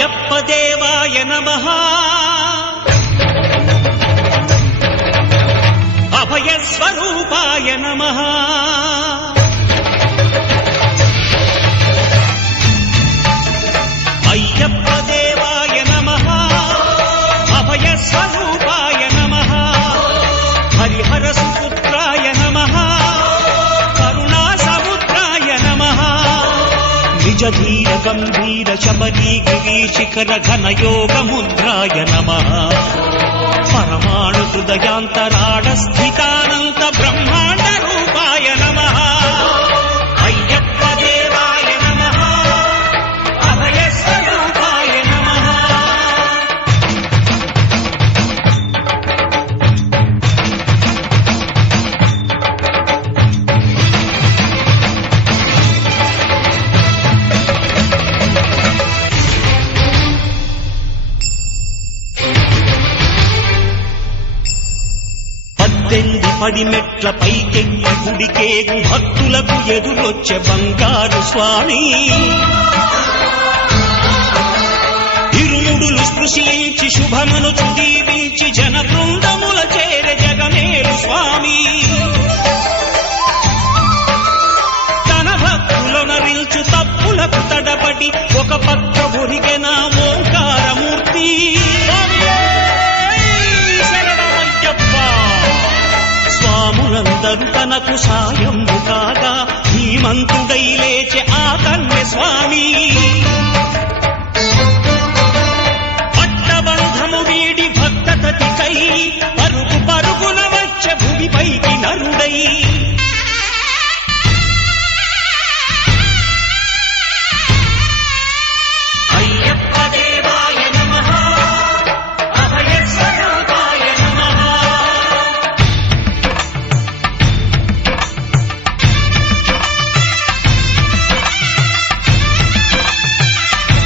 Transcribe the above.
అయ్యప్ప దేవాయ నమః అభయ స్వరూపాయ నమః అయ్యప్ప దేవాయ నమః అభయ స్వరూపాయ నమః హరిహర సుపుత్రాయ నమః కరుణా సముద్రాయ నమః నిజ ధీర గంభీర శబరీ గిరీశిఖర ఘన యోగ ముద్రాయ నమః పరమాణు హృదయాంతరాళ స్థితానంత బ్రహ్మాండ రూపాయ నమః అయ్యప్ప దేవాయ నమః అభయ స్వరూపాయ నమః పడిమెట్ల పైకెక్కి గుడికేగు భక్తులకు ఎదురొచ్చే బంగారు స్వామి ఇరుముడులు స్పృశించి శుభమును దీవించి జన బృందముల చేరే జగమేలు స్వామి తన భక్తులనరిల్చు తప్పులకు తడబడి ఒక పక్క ఒరిగెన ఓంకారమూర్తి స్వాములందరూ తనకు సాయము కాగా ధీమంతుడై లేచే ఆ కన్య స్వామి పట్టబంధము వీడి భక్తతతికై పరుగు పరుగున వచ్చే భూమిపైకి నరుడై